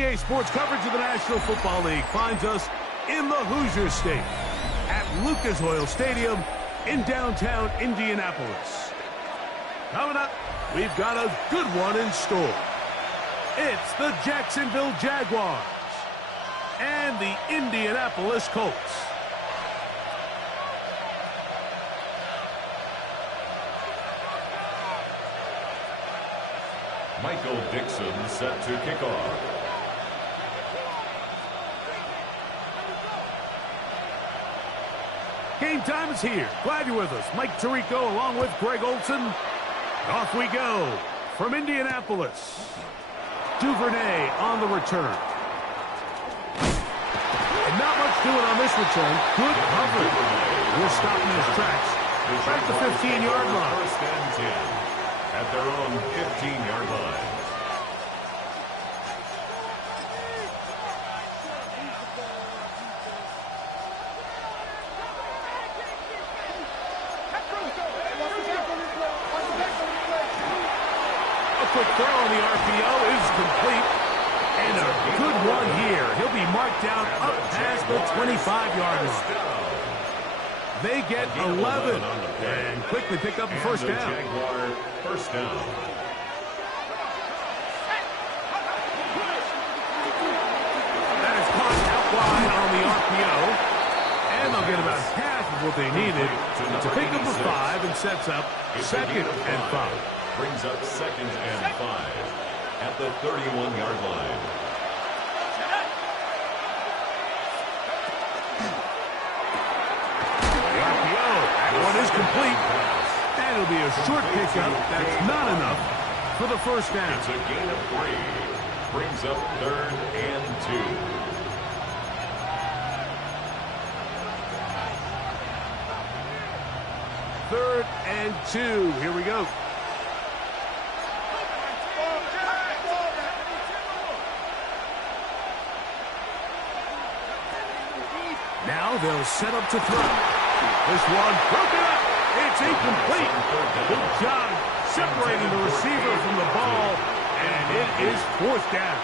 EA Sports coverage of the National Football League finds us in the Hoosier State at Lucas Oil Stadium in downtown Indianapolis. Coming up, we've got a good one in store. It's the Jacksonville Jaguars and the Indianapolis Colts. Michael Dixon set to kick off. Game time is here. Glad you're with us. Mike Tirico along with Greg Olson. Off we go from Indianapolis. Duvernay on the return. And not much doing on this return. Good coverage. We'll stop in his tracks. Right at the 15-yard line. First and 10 at their own 15-yard line. Quick throw on the RPO is complete. And a good one here. He'll be marked down up past the 25-yard line. They get 11 and quickly pick up the first down. Jaguar first down. That is caught out wide on the RPO. And they'll get about half of what they needed to pick up the 5 and sets up second and 5. Brings up second and 5 at the 31-yard line. The RPO, that one is complete. And it'll be a short pickup. That's not enough for the first down. It's a gain of 3. Brings up third and 2. Third and 2. Here we go. Now they'll set up to throw. This one broken up. It's incomplete. Good job separating the receiver from the ball. And it is fourth down.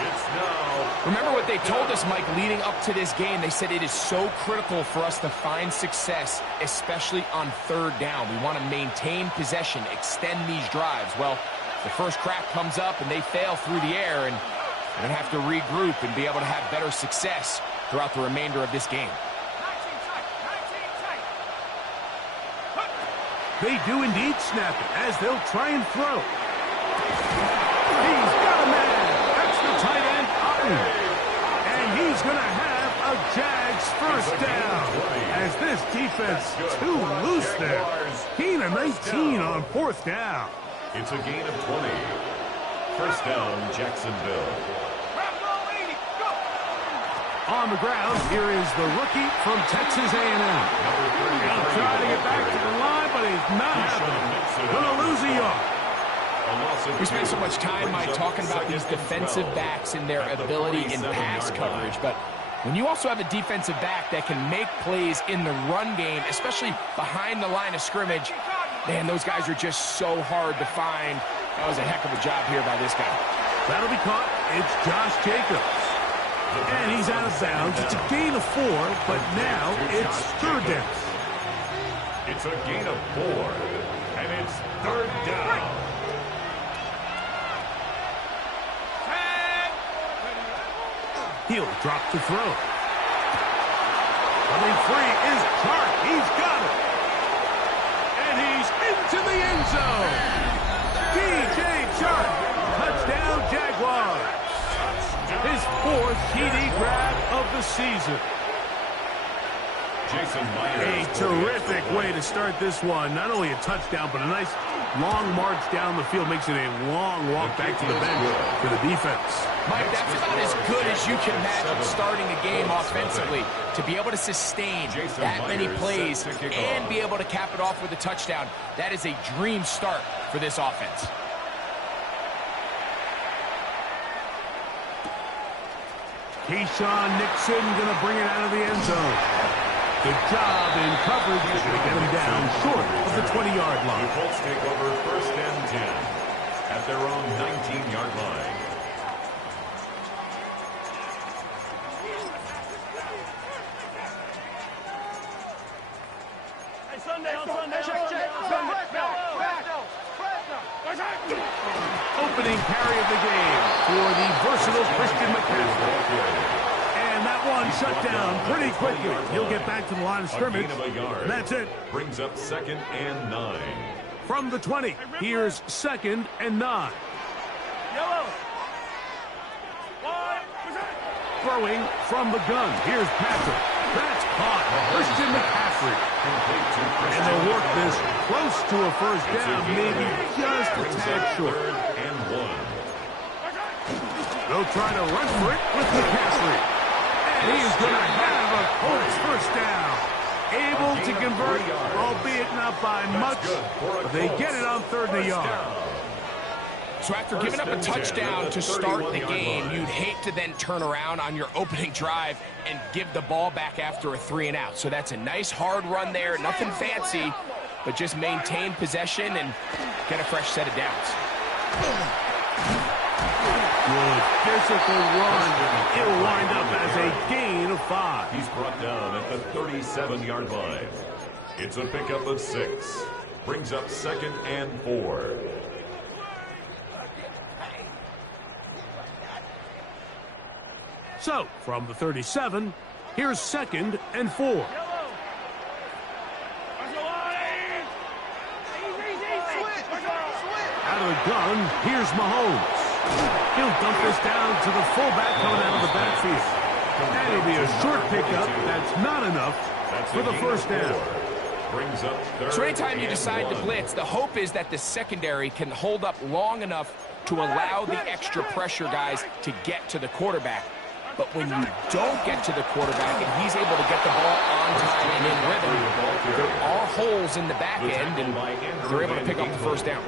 It's now. Remember what they told us, Mike, leading up to this game. They said it is so critical for us to find success, especially on third down. We want to maintain possession, extend these drives. Well, the first crack comes up and they fail through the air, and they're going to have to regroup and be able to have better success throughout the remainder of this game. They do indeed snap it as they'll try and throw. He's got a man. That's the tight end, Otten. And he's going to have a Jags first down as this defense too loose there. Gain of 19 on fourth down. It's a gain of 20. First down, Jacksonville. On the ground, here is the rookie from Texas A&M. He'll try to get back to the line, but he's not happening. Going to lose a yard. We spent so much time, Mike, talking about these defensive backs and their ability in pass coverage, but when you also have a defensive back that can make plays in the run game, especially behind the line of scrimmage, man, those guys are just so hard to find. That was a heck of a job here by this guy. That'll be caught. It's Josh Jacobs. And he's out of bounds. It's a gain of 4, but now it's third down. It's a gain of 4, and it's third down. He'll drop to throw. Coming free is Chark. He's got it. And he's into the end zone. DJ Chark. Touchdown, Jaguars. His 4th TD grab of the season. A terrific way to start this one. Not only a touchdown, but a nice long march down the field. Makes it a long walk back to the bench for the defense. Mike, that's about as good as you can imagine starting a game offensively. To be able to sustain that many plays and be able to cap it off with a touchdown, that is a dream start for this offense. Keyshawn Nixon going to bring it out of the end zone. Good job in coverage. Going to get him down short of the 20-yard line. The Colts take over first and 10 at their own 19-yard line. Opening carry of the game for the versatile Christian McCaffrey. And that one shut down pretty quickly. He'll get back to the line of scrimmage. And that's it. Brings up 2nd and 9. From the 20, here's 2nd and 9. Throwing from the gun. Here's Patrick. That's caught. Christian McCaffrey. And they'll work this close to a first down, maybe just a tad short. 3rd and 1. They'll try to run for it with McCaffrey. And he's going to have a Colts first down. Able to convert, albeit not by much. But they get it on 3rd and a yard. So after giving up a touchdown to start the game, you'd hate to then turn around on your opening drive and give the ball back after a 3-and-out. So that's a nice hard run there, nothing fancy, but just maintain possession and get a fresh set of downs. Good physical run. It'll wind up as a gain of 5. He's brought down at the 37-yard line. It's a pickup of 6. Brings up 2nd and 4. So, from the 37, here's 2nd and 4. Out of the gun, here's Mahomes. He'll dump this down to the fullback coming out of the backfield. And it'll be a short pickup. That's not enough for the first down. Brings up 3rd. So anytime you decide to blitz, the hope is that the secondary can hold up long enough to allow the extra pressure guys to get to the quarterback. But when you don't get to the quarterback and he's able to get the ball on time and in rhythm, there are holes in the back end, and they're able to pick up the first down.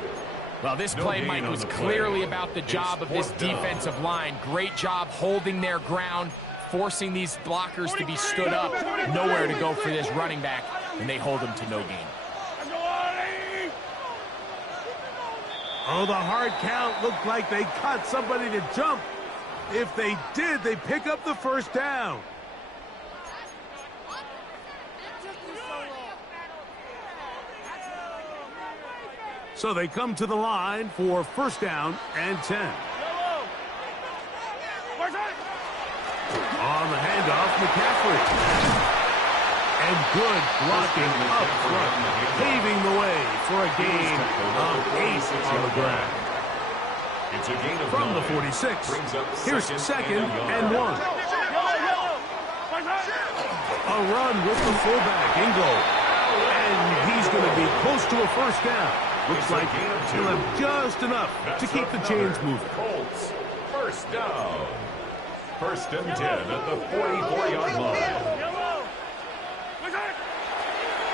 Well, this play, Mike, was clearly about the job of this defensive line. Great job holding their ground, forcing these blockers to be stood up. Nowhere to go for this running back, and they hold him to no gain. Oh, the hard count looked like they caught somebody to jump. If they did, they pick up the first down. So they come to the line for first down and 10. On the handoff, McCaffrey. And good blocking up front, paving the way for a gain of 8 on the ground. It's a gain of From 9. the 46, here's 2nd and 1. A run with the fullback in goal. And he's going to be close to a first down. Looks like he'll have just enough to keep the chains moving. Colts, first down. 1st and 10 at the 44-yard line.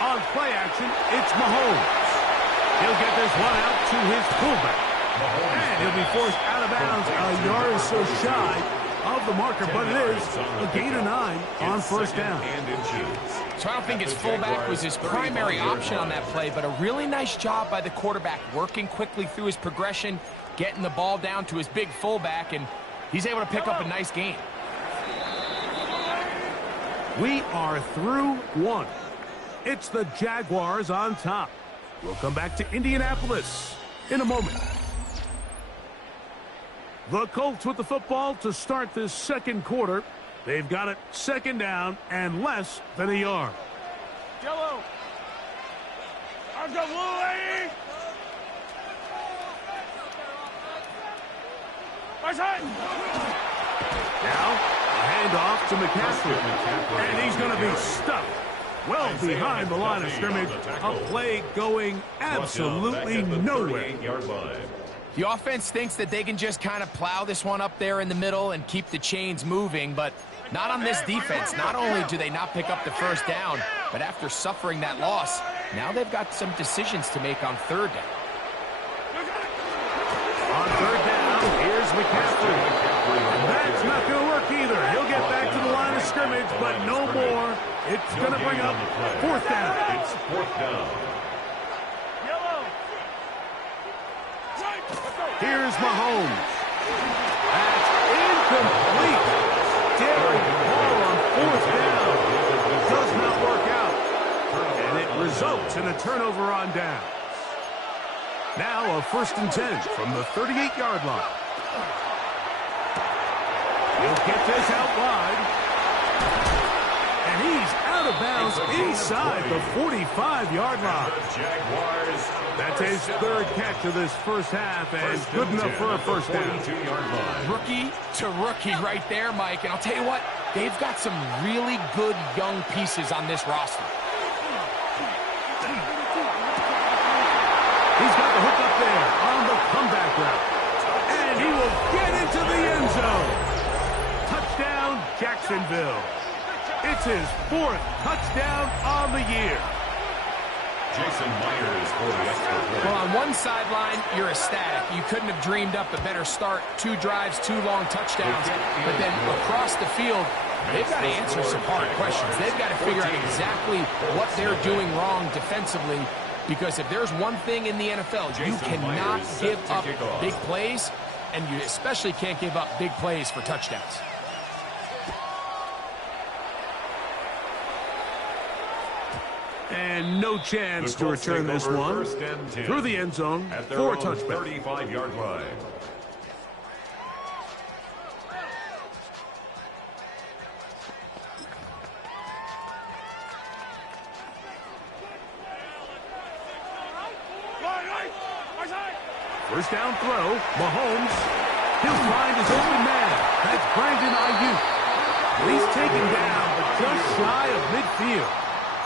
On play action, it's Mahomes. He'll get this one out to his fullback. And he'll be forced out of bounds a yard or so shy of the marker, but it is a gain of 9 on first down. So I don't think his fullback was his primary option on that play, but a really nice job by the quarterback working quickly through his progression, getting the ball down to his big fullback, and he's able to pick up a nice gain. We are through 1. It's the Jaguars on top. We'll come back to Indianapolis in a moment. The Colts with the football to start this second quarter. They've got it 2nd down and less than a yard. Yellow. I've got blue, Now, a handoff to McCaffrey. And he's going to be stuck well behind the line of scrimmage. A play going absolutely nowhere. The offense thinks that they can just kind of plow this one up there in the middle and keep the chains moving, but not on this defense. Not only do they not pick up the first down, but after suffering that loss, now they've got some decisions to make on 3rd down. On 3rd down, here's McCaffrey. That's not going to work either. He'll get back to the line of scrimmage, but no more. It's going to bring up 4th down. It's 4th down. Here's Mahomes. That's incomplete. Daring ball on 4th down. Does not work out. And it results and a turnover on downs. Now a 1st and 10 from the 38-yard line. He'll get this out wide. And he's out of bounds inside the 45-yard line. That's his 3rd catch of this first half, and good enough for a first down. Rookie to rookie right there, Mike. And I'll tell you what, they've got some really good young pieces on this roster. He's got the hook up there on the comeback route. And he will get into the end zone. Touchdown, Jacksonville. It's his 4th touchdown on the year. Jason Myers for the extra point. Well, on one sideline, you're ecstatic. You couldn't have dreamed up a better start. 2 drives, 2 long touchdowns. But then across the field, they've got to answer some hard questions. They've got to figure out exactly what they're doing wrong defensively. Because if there's one thing in the NFL, you cannot give up big plays, and you especially can't give up big plays for touchdowns. And no chance to return this one through the end zone for a touchback. 35-yard line. First down throw, Mahomes. He'll find his open man. That's Brandon Ayuk. He's taken down, but just shy of midfield.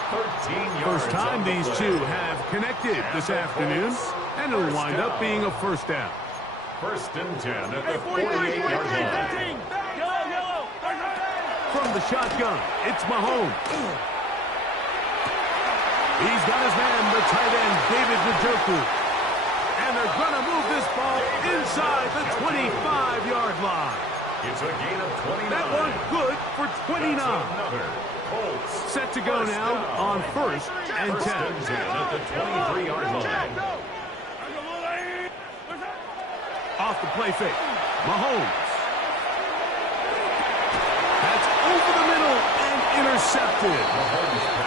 13 yards. First time these two have connected this afternoon, and it'll wind up being a first down. 1st and 10 at the 48-yard line. From the shotgun, it's Mahomes. He's got his man, the tight end, David Njoku. And they're going to move this ball inside the 25-yard line. It's a gain of 29. That one good for 29. Colts. Set to go now on 1st and 10. 1st and 10 at the 23-yard line. Off the play fake. Mahomes. That's over the middle and intercepted.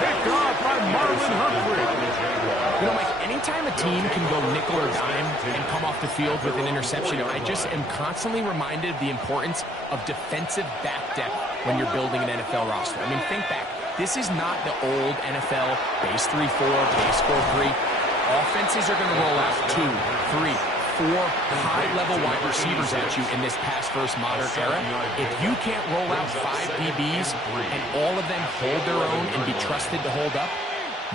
Picked off by Marlon Humphrey. You know, Mike, anytime a team can go nickel or dime and come off the field with an interception, I just am constantly reminded of the importance of defensive back depth when you're building an NFL roster. I mean, think back. This is not the old NFL base 3-4, base 4-3. Offenses are going to roll out 2, 3, 4 high-level wide receivers at you in this pass-first modern era. If you can't roll out 5 DBs and all of them hold their own and be trusted to hold up,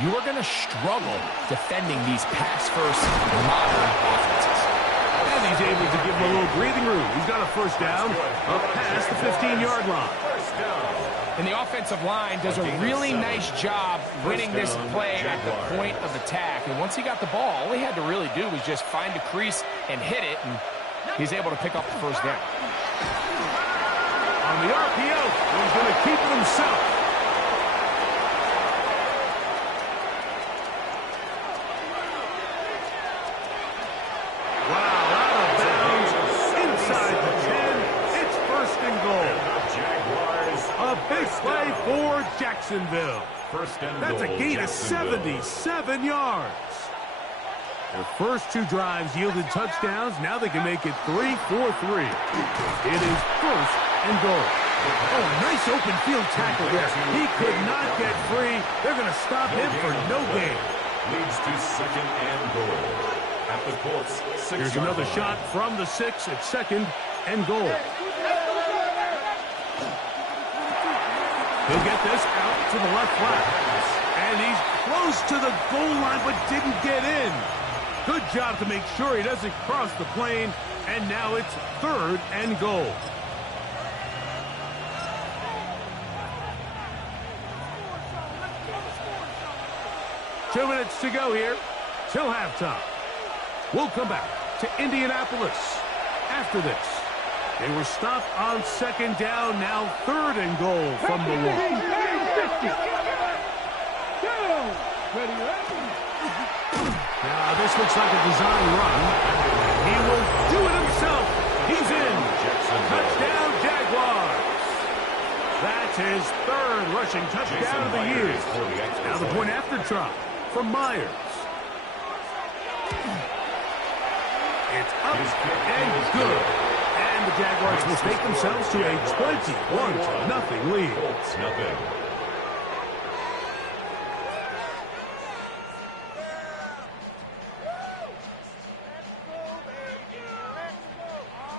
you are going to struggle defending these pass-first modern offenses. And he's able to give him a little breathing room. He's got a first down up past the 15-yard line. And the offensive line does a really nice job winning this play at the point of attack. And once he got the ball, all he had to really do was just find a crease and hit it, and he's able to pick up the first down. On the RPO, he's going to keep it himself. Big play for Jacksonville. That's a gain of 77 yards. Their first 2 drives yielded touchdowns. Now they can make it 3-4-3. It is 1st and goal. Oh, nice open field tackle there. He could not get free. They're going to stop him for no gain. Leads to 2nd and goal. At the Colts, 6 Here's another shot from the 6 at 2nd and goal. He'll get this out to the left flat. And he's close to the goal line, but didn't get in. Good job to make sure he doesn't cross the plane. And now it's 3rd and goal. Two minutes to go here till halftime. We'll come back to Indianapolis after this. They were stopped on 2nd down, now 3rd and goal from the 1. Now this looks like a design run. He will do it himself. He's in. Touchdown, Jaguars. That's his 3rd rushing touchdown of the year. Now the point after try from Myers. It's up and good. And the Jaguars will take themselves to a 21-0 lead. Colts nothing.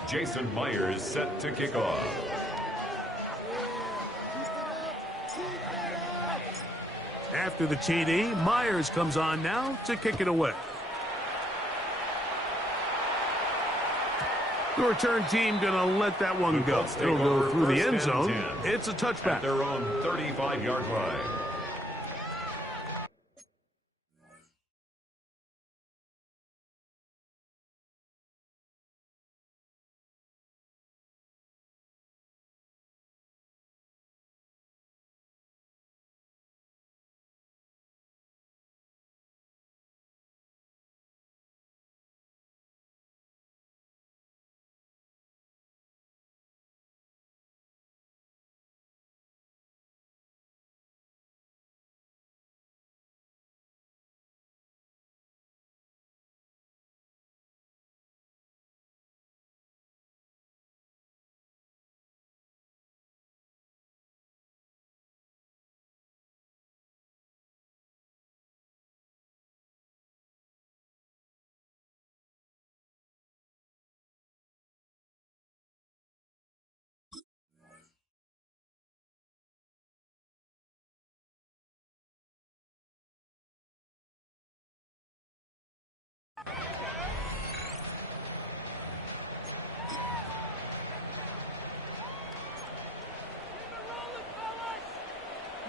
Jason Myers set to kick off. After the TD, Myers comes on now to kick it away. The return team going to let that one go. It'll go through the end zone. It's a touchback. At their own 35-yard line.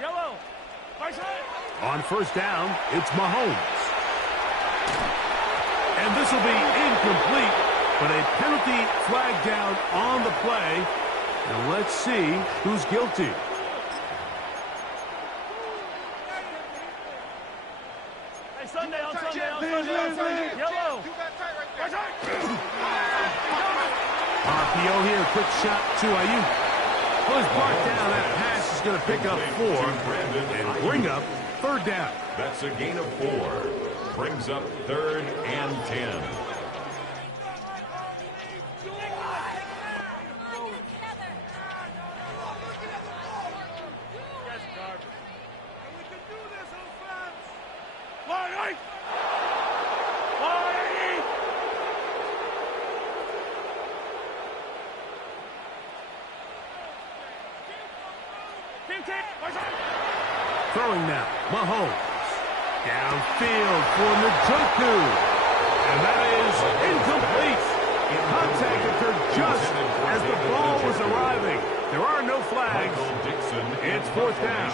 Yellow. On first down, it's Mahomes. And this will be incomplete, but a penalty flag down on the play. And let's see who's guilty. Hey, Sunday on Sunday. Yellow. RPO here, quick shot to Ayuk. Well, he's brought down. That pass is going to pick up 4 and bring up third down. That's a gain of 4. Brings up 3rd and 10. Throwing now, Mahomes. Downfield for Njoku. And that is incomplete. Contact occurred just as the ball was arriving. There are no flags. It's fourth down.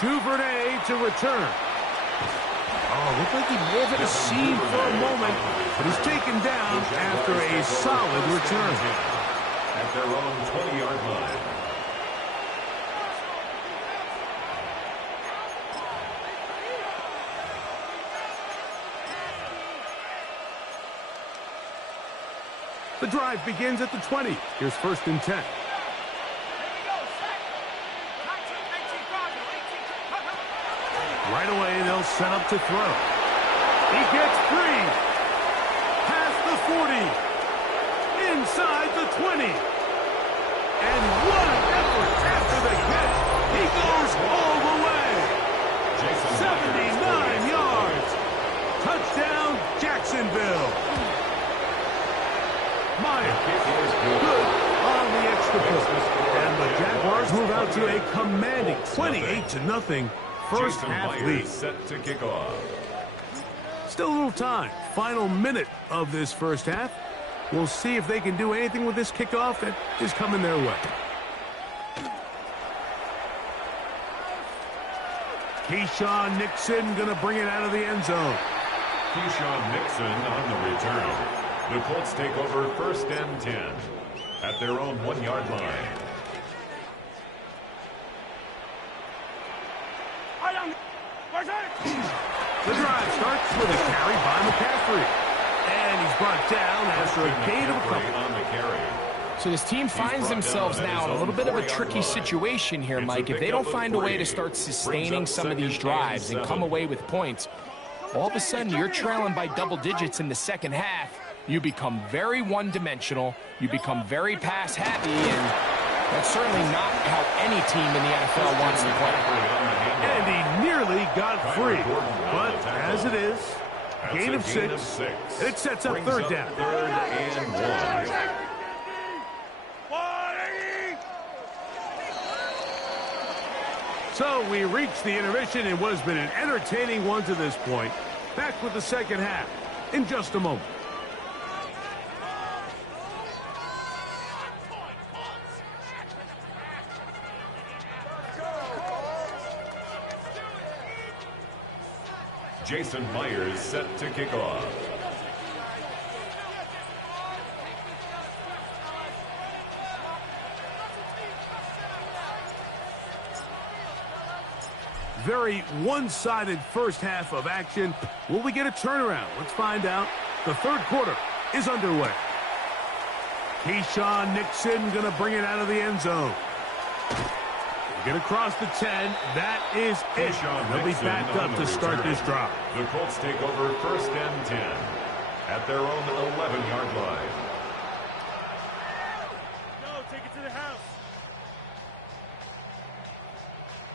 2 for an A to return. Oh, looked like he wanted a seam for a moment, but he's taken down after a solid return. At their own 20-yard line. The drive begins at the 20. Here's 1st and 10. Right away, they'll set up to throw. He gets free. Past the 40. Inside the 20. And what an effort after the catch. He goes all the way. 79 yards. Touchdown, Jacksonville. Myers good on the extra point. And the Jaguars move out to a commanding 28-0 first half lead. Set to kick off. Still a little time. Final minute of this first half. We'll see if they can do anything with this kickoff that is coming their way. Keyshawn Nixon going to bring it out of the end zone. Keyshawn Nixon on the return. The Colts take over 1st and 10 at their own 1-yard line. The drive starts with a carry by McCaffrey. And he's brought down after a gain of a couple. On the carry. So this team finds themselves now in a little bit of a tricky situation here, Mike. If they don't find a way to start sustaining some of these drives and come away with points, all of a sudden you're trailing by double digits in the second half. You become very one-dimensional. You become very pass-happy, and that's certainly not how any team in the NFL wants to play. And he nearly got free. But as it is, gain of 6, and it sets up third down. Third and 1. So we reach the intermission in what has been an entertaining one to this point. Back with the second half in just a moment. Jason Myers set to kick off. Very one-sided first half of action. Will we get a turnaround? Let's find out. The third quarter is underway. Keyshawn Nixon going to bring it out of the end zone. Get across the 10. That is it. They'll be backed up to start this drive. The Colts take over first and 10 at their own 11-yard line. Go, take it to the house.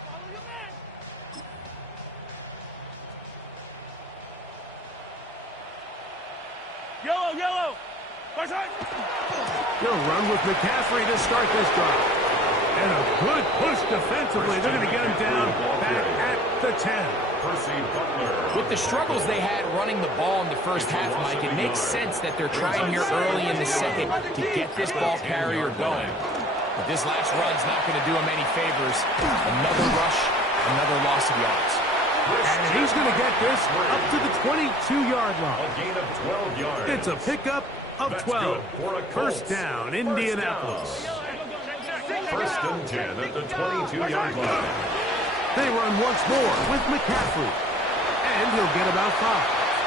Follow your man. Yellow, yellow. Right side. They'll run with McCaffrey to start this drive. And a good push defensively. They're going to get him down back at the 10. With the struggles they had running the ball in the first half, Mike, it makes sense that they're trying here early in the second to get this ball carrier going. But this last run's not going to do him any favors. Another rush, another loss of yards. And he's going to get this up to the 22-yard line. A gain of 12 yards. It's a pickup of 12. First down, Indianapolis. First and 10 at the 22-yard line. They run once more with McCaffrey. And he'll get about 5.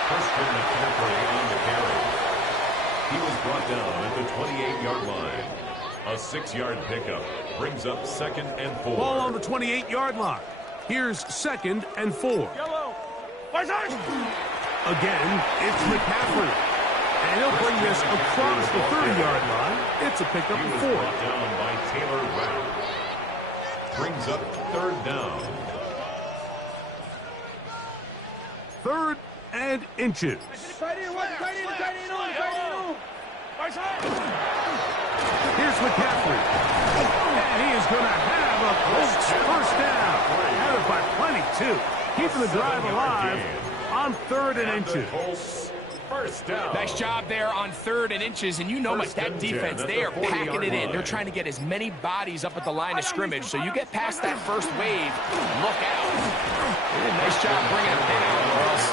Christian McCaffrey on the carry. He was brought down at the 28-yard line. A 6-yard pickup brings up second and 4. Ball on the 28-yard line. Here's second and 4. Yellow. Right side. Again, it's McCaffrey. And he'll bring this across the 30-yard line. It's a pickup of 4. Brought down by Taylor Rapp. Brings up third down. Third and inches. Tight end on. Right side. Here's McCaffrey. And he is going to have a Colts first down. Had it by plenty, too. Keeping the drive alive on third and inches. First down. Nice job there on third and inches, and you know what, that defense, they are packing it in. They're trying to get as many bodies up at the line of scrimmage, so you get past that first wave, look out. They did a nice job bringing him down, or else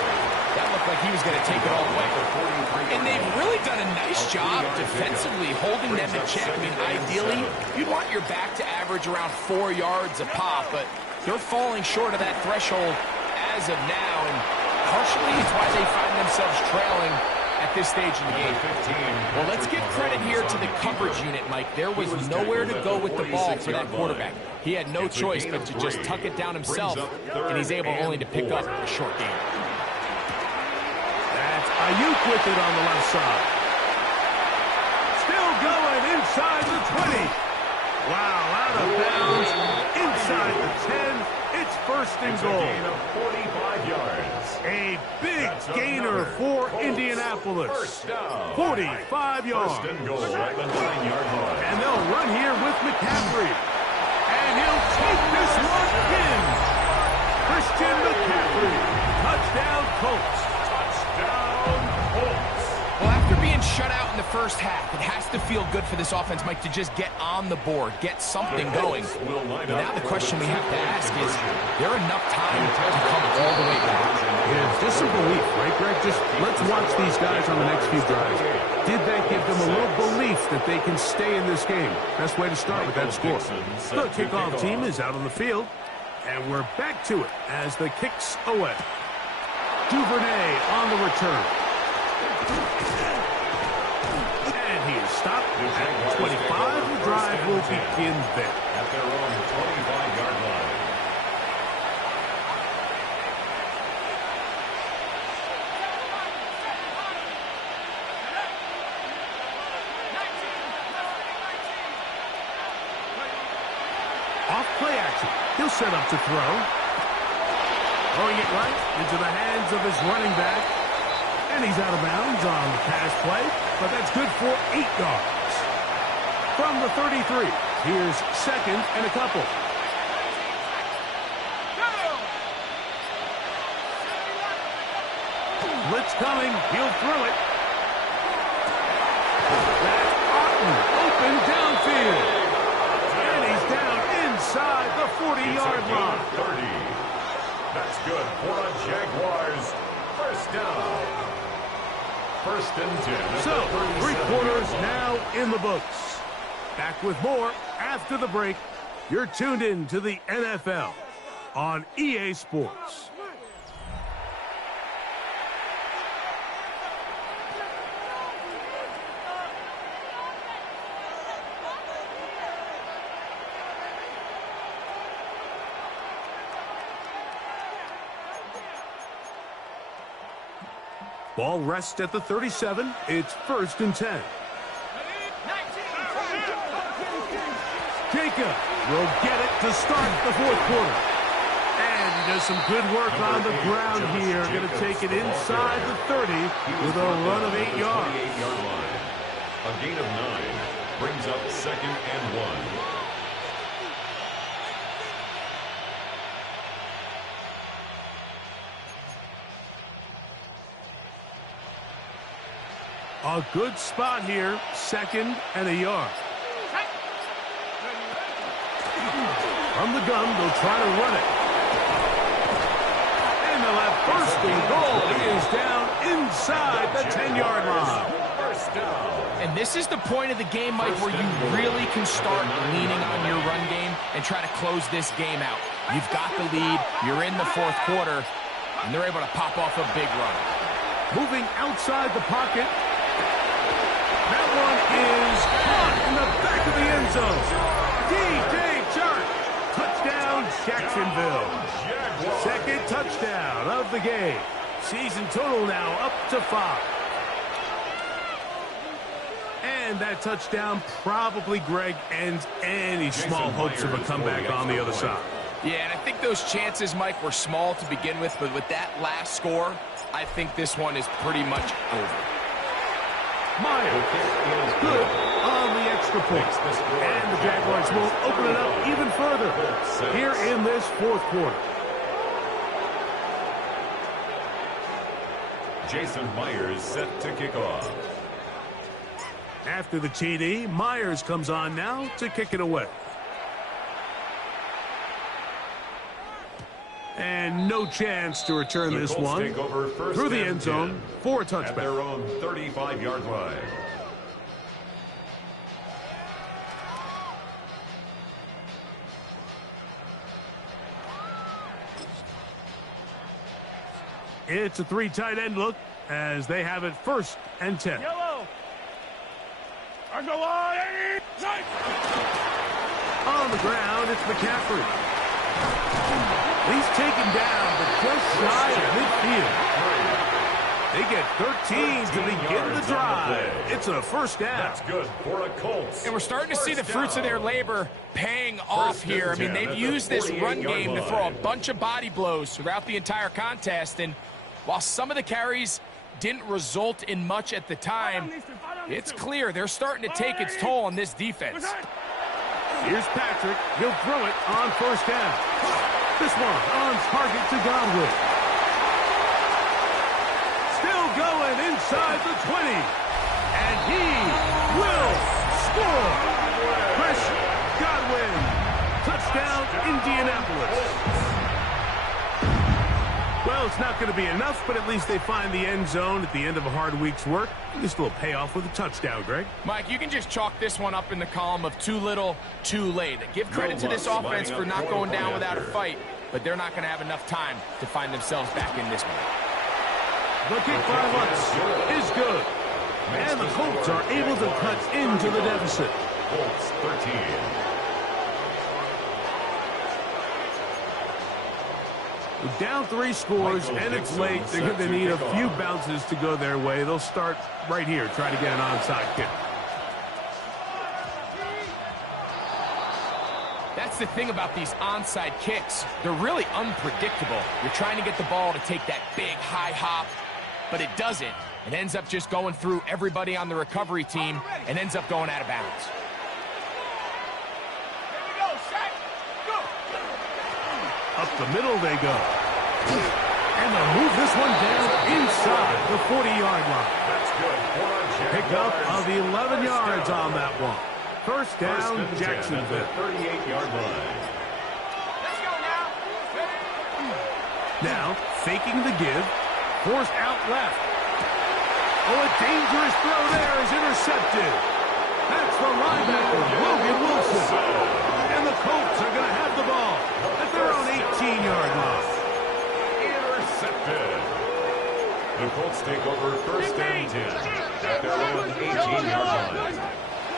that looked like he was going to take it all the way. And they've really done a nice job defensively holding them in check. I mean, ideally, you'd want your back to average around 4 yards a pop, but they're falling short of that threshold as of now, and partially it's why they find themselves trailing at this stage in the game. Well, let's give credit here to the coverage unit, Mike. There was nowhere to go with the ball for that quarterback. He had no choice but to just tuck it down himself, and he's able only to pick up a short gain. That's Ayuk with it on the left side. Still going inside the 20. Wow, out of bounds. Inside the 10. It's first and goal. A gain of 45 yards. A big gainer for Indianapolis. First down. 45 yards. First and goal at the 9-yard line. And they'll run here with McCaffrey. And he'll take this one in. Christian McCaffrey. Touchdown, Colts. Touchdown, Colts. Well, after being shut out in the first half, it has to feel good for this offense, Mike, to just get on the board, get something going. But now the question we have to ask is, there enough time to come all the way back? Yeah, just some belief, right, Greg? Just let's watch these guys on the next few drives. Did that give them a little belief that they can stay in this game? Best way to start with that score. The kickoff team is out on the field, and we're back to it as the kicks away. Duvernay on the return. And he is stopped At 25, the drive will begin there. At their own 25-yard line. Off play action. He'll set up to throw. Throwing it right into the hands of his running back. And he's out of bounds on the pass play, but that's good for 8 yards. From the 33, here's second and a couple. Blitz coming. He'll throw it. That's Otten open downfield. And he's down inside the 40-yard line. 30. That's good for a Jaguars first down. First and 10. So, 3 quarters now in the books. Back with more after the break. You're tuned in to the NFL on EA Sports. Ball rests at the 37. It's first and 10. Jacob will get it to start the fourth quarter. And he does some good work on the ground here. Going to take it inside the 30 with a run of 8 yards. A gain of 9 brings up second and 1. A good spot here, second and a yard. From the gun, they'll try to run it. And they'll have first and goal. He is down inside the 10-yard line. First down. And this is the point of the game, Mike, where you really can start leaning on your run game and try to close this game out. You've got the lead, you're in the fourth quarter, and they're able to pop off a big run. Moving outside the pocket. That one is caught in the back of the end zone. DJ Chark. Touchdown, Jacksonville. Second touchdown of the game. Season total now up to 5. And that touchdown probably, Greg, ends any small hopes of a comeback on the other side. Yeah, and I think those chances, Mike, were small to begin with, but with that last score, I think this one is pretty much over. Myers good on the extra point. And the Jaguars will open it up even further here in this fourth quarter. Jason Myers set to kick off. After the TD, Myers comes on now to kick it away. And no chance to return this one through the end zone for a touchback. At their own 35-yard line. It's a 3 tight end look as they have it first and 10. Yellow. On the line. On the ground, it's McCaffrey. He's taken down, but just shy of midfield. They get 13 to begin the drive. It's a first down. That's good for a Colts. And we're starting to see the fruits of their labor paying off here. I mean, they've used this run game to throw a bunch of body blows throughout the entire contest. And while some of the carries didn't result in much at the time, it's clear they're starting to take its toll on this defense. Here's Patrick. He'll throw it on first down. This one on target to Godwin. Still going inside the 20. And he will score. Chris Godwin. Touchdown, Indianapolis. Well, it's not going to be enough, but at least they find the end zone at the end of a hard week's work. Just a little payoff with a touchdown, Greg. Mike, you can just chalk this one up in the column of too little, too late. Give credit to this offense for not going down without a fight, but they're not going to have enough time to find themselves back in this one. The kick by Lutz is good. And the Colts are able to cut into the deficit. Colts 13. Down 3 scores, and it's late. They're going to need a few bounces to go their way. They'll start right here, trying to get an onside kick. That's the thing about these onside kicks. They're really unpredictable. You're trying to get the ball to take that big high hop, but it doesn't. It ends up just going through everybody on the recovery team and ends up going out of bounds. Up the middle they go. And they'll move this one down inside the 40-yard line. That's good. Pick up of 11 yards on that one. First down, Jacksonville. 38-yard line. Let's go now. Now, faking the give. Forced out left. Oh, a dangerous throw there is intercepted. That's the linebacker, Logan Wilson. And the Colts are going to have the ball at their own 18-yard line. Intercepted. The Colts take over first and 10 at their own 18-yard line.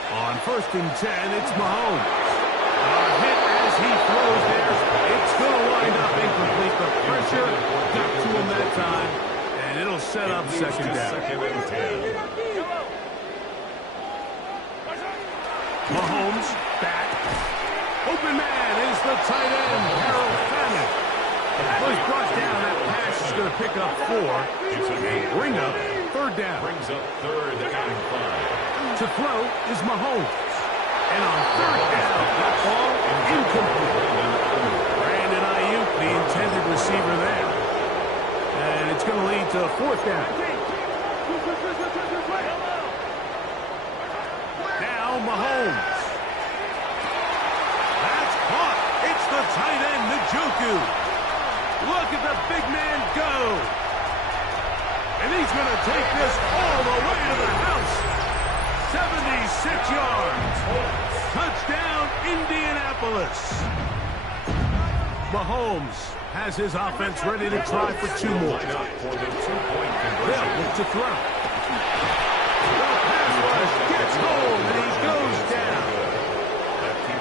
On first and 10, it's Mahomes. A hit as he throws there. It's going to wind up incomplete. The pressure got to him that time, and it'll set up second down. Second and 10. Mahomes back. Open man is the tight end, Harold Fannin. That was brought down. That pass is going to pick up 4. And bring up third down. Brings up third and 5. To throw is Mahomes. And on third down, that ball incomplete. Brandon Ayuk, the intended receiver there. And it's going to lead to fourth down. Now Mahomes. That's caught. It's the tight end, Njoku. Look at the big man go. And he's going to take this all the way to the house. 76 yards. Touchdown, Indianapolis. Mahomes has his offense ready to try for 2 more. They'll look to throw. The pass rush gets home, and he goes down.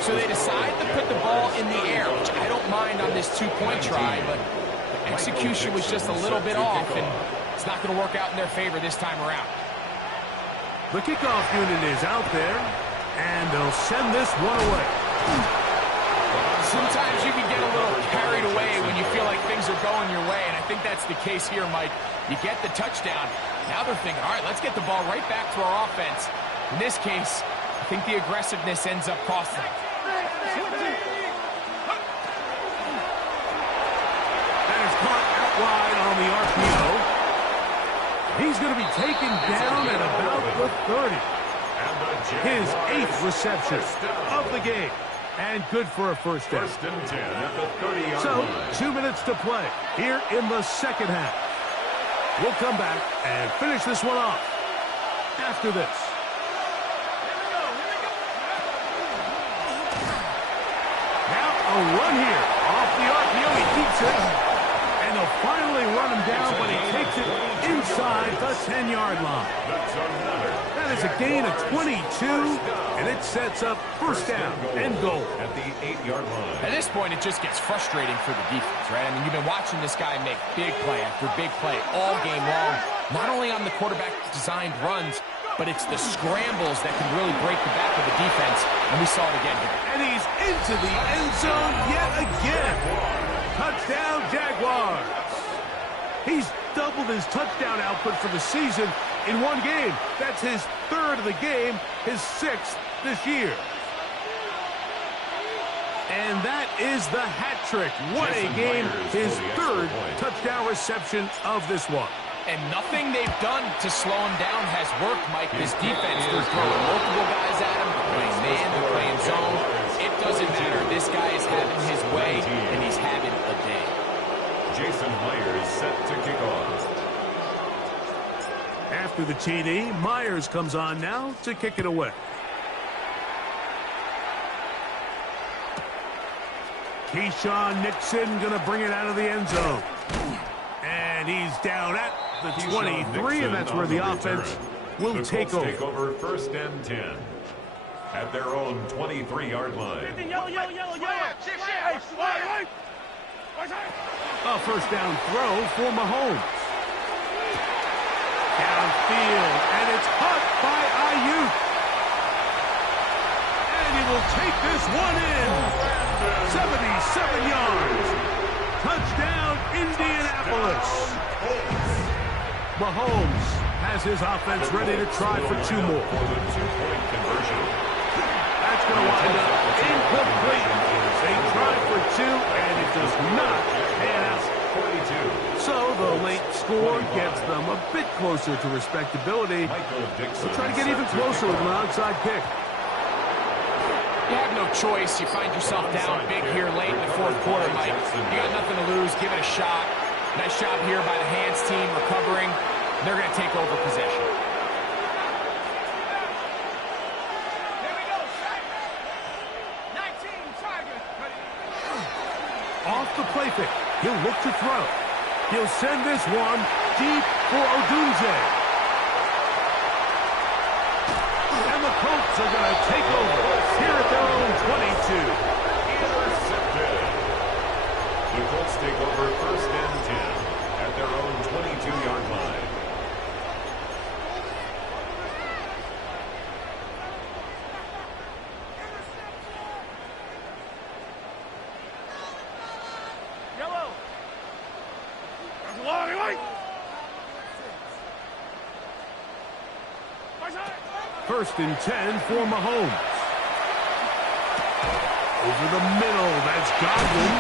So they decide to put the ball in the air, which I don't mind on this 2-point try, but the execution was just a little bit off, and it's not going to work out in their favor this time around. The kickoff unit is out there, and they'll send this one away. Sometimes you can get a little carried away when you feel like things are going your way, and I think that's the case here, Mike. You get the touchdown. Now they're thinking, all right, let's get the ball right back to our offense. In this case, I think the aggressiveness ends up costing them. That is caught out wide on the RPO. He's going to be taken down at about the 30. His 8th reception of the game. And good for a first down. First and 10 at the 30-yard So, line. 2 minutes to play here in the second half. We'll come back and finish this one off after this. Now a run here off the RPO. He keeps it. And they'll finally run him down, but he takes it inside the 10-yard line. That's another. That is a gain of 22, and it sets up first down and goal. At the 8-yard line. At this point, it just gets frustrating for the defense, right? I mean, you've been watching this guy make big play after big play all game long, not only on the quarterback-designed runs, but it's the scrambles that can really break the back of the defense, and we saw it again here. And he's into the end zone yet again. Touchdown, Jaguars. He's doubled his touchdown output for the season in one game. That's his 3rd of the game, his 6th this year. And that is the hat trick. What a game. His 3rd touchdown reception of this one. And nothing they've done to slow him down has worked, Mike. This defense, they're throwing multiple guys at him. They're playing man, they're playing zone. It doesn't matter. This guy is having his way, and he's having a day. Jason Myers set to kick off. After the TD, Myers comes on now to kick it away. Keyshawn Nixon going to bring it out of the end zone. And he's down at the 23, and that's where the offense will take over. Take over 1st and 10 at their own 23-yard line. A first down throw for Mahomes. Downfield, and it's caught by Ayuk. And he will take this one in. 77 yards. Touchdown, Indianapolis. Mahomes has his offense ready to try for 2 more. For the 2-point conversion. That's going to wind up incomplete. They tried for 2, and it does not pan out. 42. So the late score gets them a bit closer to respectability. They'll try to get even closer with an onside kick. You have no choice. You find yourself down big here late in the 4th quarter, Mike. You got nothing to lose. Give it a shot. Nice job here by the hands team recovering. They're going to take over possession. Off the play fake. He'll look to throw. He'll send this one deep for Odunze. And the Colts are going to take over here at their own 22. Intercepted. The Colts take over 1st and 10 at their own 22-yard line. First and 10 for Mahomes. Over the middle, that's Godwin.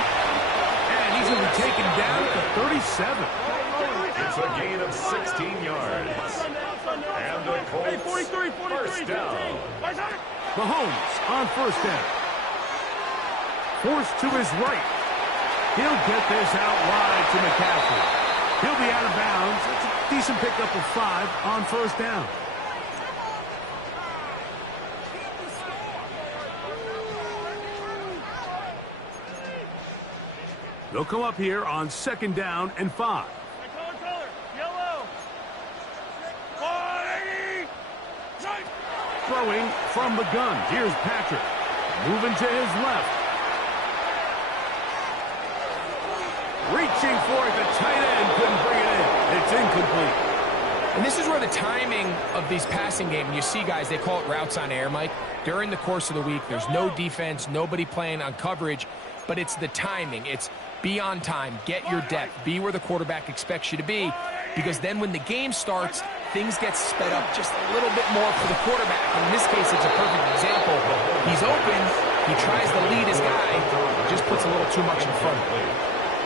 And he's going to be taken down at the 37. It's a gain of 16 yards. And the Colts first down. Mahomes on first down. Forced to his right. He'll get this out wide to McCaffrey. He'll be out of bounds. It's a decent pickup of 5 on first down. They'll come up here on 2nd down and 5. Throwing from the gun. Here's Patrick. Moving to his left. Reaching for it. The tight end couldn't bring it in. It's incomplete. And this is where the timing of these passing games, you see guys, they call it routes on air, Mike. During the course of the week, there's no defense, nobody playing on coverage, but it's the timing. It's be on time, get your depth, be where the quarterback expects you to be, because then when the game starts, things get sped up just a little bit more for the quarterback. And in this case, it's a perfect example. He's open, he tries to lead his guy, just puts a little too much in front of him.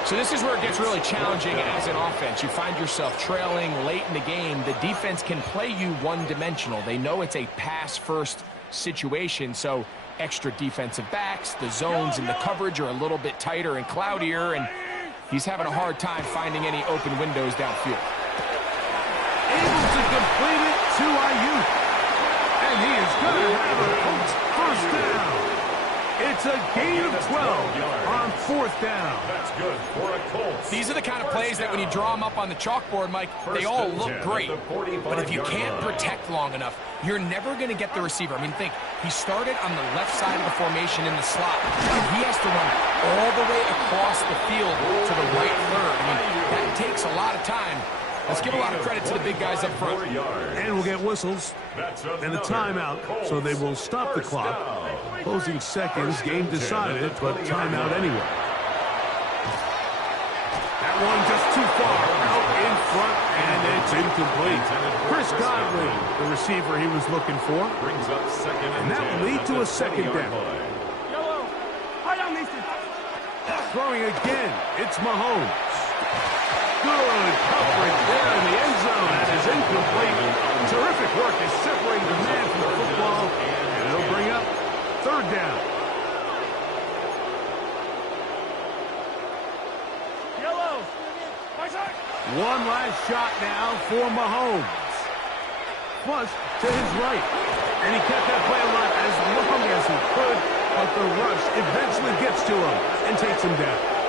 So this is where it gets really challenging as an offense. You find yourself trailing late in the game. The defense can play you one-dimensional. They know it's a pass-first situation, so extra defensive backs, the zones and the coverage are a little bit tighter and cloudier, and he's having a hard time finding any open windows downfield. Able to complete it to Ayuk. And he is going to have a Colts first down. It's a gain of 12 on 4th down. That's good for a Colts. These are the kind of plays that when you draw them up on the chalkboard, Mike, they all look great. But if you can't protect long enough, you're never going to get the receiver. I mean, think, he started on the left side of the formation in the slot. And he has to run all the way across the field to the right third. I mean, that takes a lot of time. Let's give a lot of credit to the big guys up front. And we'll get whistles and a timeout, so they will stop the clock. Closing seconds, game decided, but timeout anyway. That one just too far out in front, and it's incomplete. Chris Godwin, the receiver he was looking for. Brings up 2nd And that will lead to a 2nd down. Throwing again, it's Mahomes. Good coverage there in the end zone. That is incomplete. Terrific work is separating the man from the football, and it'll bring up 3rd down. One last shot now for Mahomes. Flush to his right. And he kept that play alive as long as he could, but the rush eventually gets to him and takes him down.